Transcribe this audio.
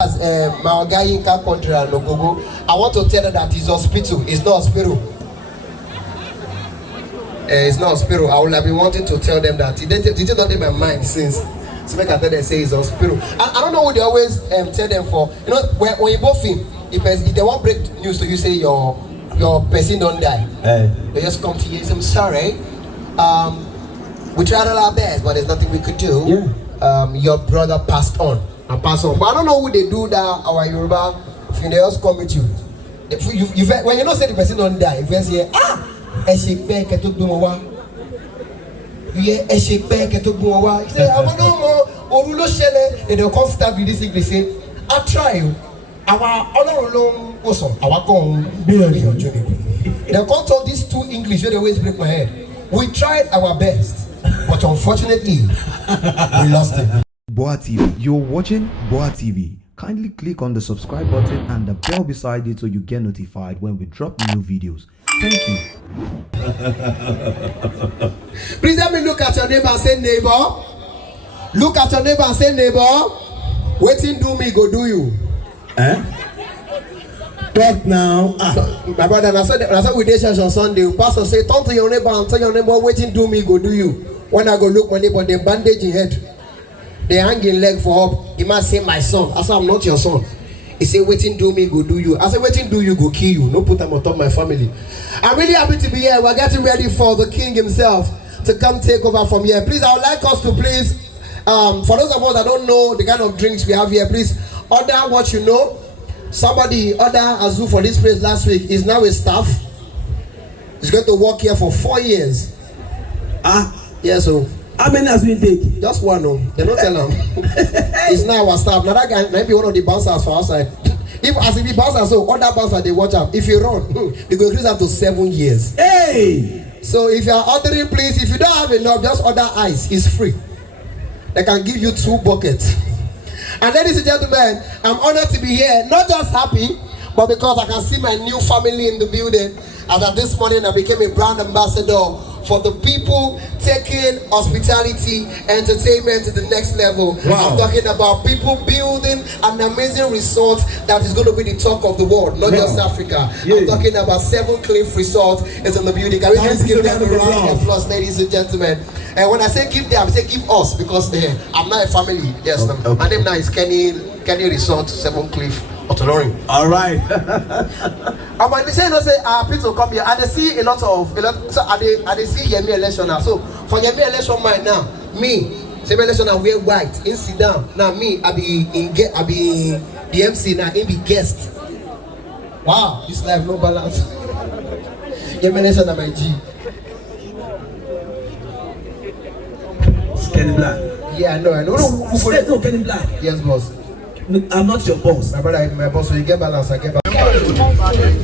As my guy in country and Ogogo, I want to tell her that it's hospital. It's not hospital. It's not hospital. I would have been wanting to tell them that. It did not in my mind since. So make I tell them say it's hospital. I don't know what they always tell them for. You know, when you both film, if they want break news to you say your person don't die. They just come to you and say, I'm sorry. We tried all our best, but there's nothing we could do. Yeah. Your brother passed on. And pass on. But I don't know who they do that our Yoruba funerals come with you. When you don't say the person don't die, if you say, you say, I want no more, and they'll come start with this English say, I try you. Our honor alone also, our con they'll come talk these two English, they always break my head. We tried our best, but unfortunately, we lost it. Boa TV. You're watching Boa TV. Kindly click on the subscribe button and the bell beside it so you get notified when we drop new videos. Thank you. Please let me look at your neighbor and say, neighbor. Look at your neighbor and say, neighbor. Waiting do me, go do you. Talk now. My brother, I said we did church on Sunday. Pastor say, turn to your neighbor and tell your neighbor, waiting do me, go do you. When I go look my neighbor, they bandage in head. They hanging leg for up. He must say, my son. I said, I'm not your son. He said, waiting do me, go do you. I said, waiting do you, go kill you. No put them on top of my family. I'm really happy to be here. We're getting ready for the king himself to come take over from here. Please, I would like us to please, for those of us that don't know the kind of drinks we have here, please order what you know. Somebody ordered Azu for this place last week. Is now a staff. He's going to work here for 4 years. Yes, so. How many has been taken? Just one, no. They don't tell him. It's now our staff. Now that guy might be one of the bouncers for outside. If he bouncer, so other bouncer they watch out. If you run, you go increase up to 7 years. Hey! So if you are ordering, please, if you don't have enough, just order ice. It's free. They can give you 2 buckets. And ladies and gentlemen, I'm honored to be here. Not just happy, but because I can see my new family in the building. As of this morning, I became a brand ambassador for the people taking hospitality, entertainment to the next level. Wow. I'm talking about people building an amazing resort that is going to be the talk of the world, not just Africa. I'm talking about 7 Cliff Resort is in the building. Can we just give them a round of applause, ladies and gentlemen? And when I say give them, I say give us, because I'm not a family. Yes, my name now is Kenny Resort, 7 Cliff. All right. But they say, people come here and they see a lot so they see Yemi election now. So for Yemi election mine now, me, Yemi election I wear white, in sit down. Now me, I be the MC now, in be guest. Wow, this life no balance. Yemi election my G. Kenny Black. Yeah, I know. No, Kenny Black. Yes, boss. I'm not your boss. My brother is my boss, so you get balance, I get balance.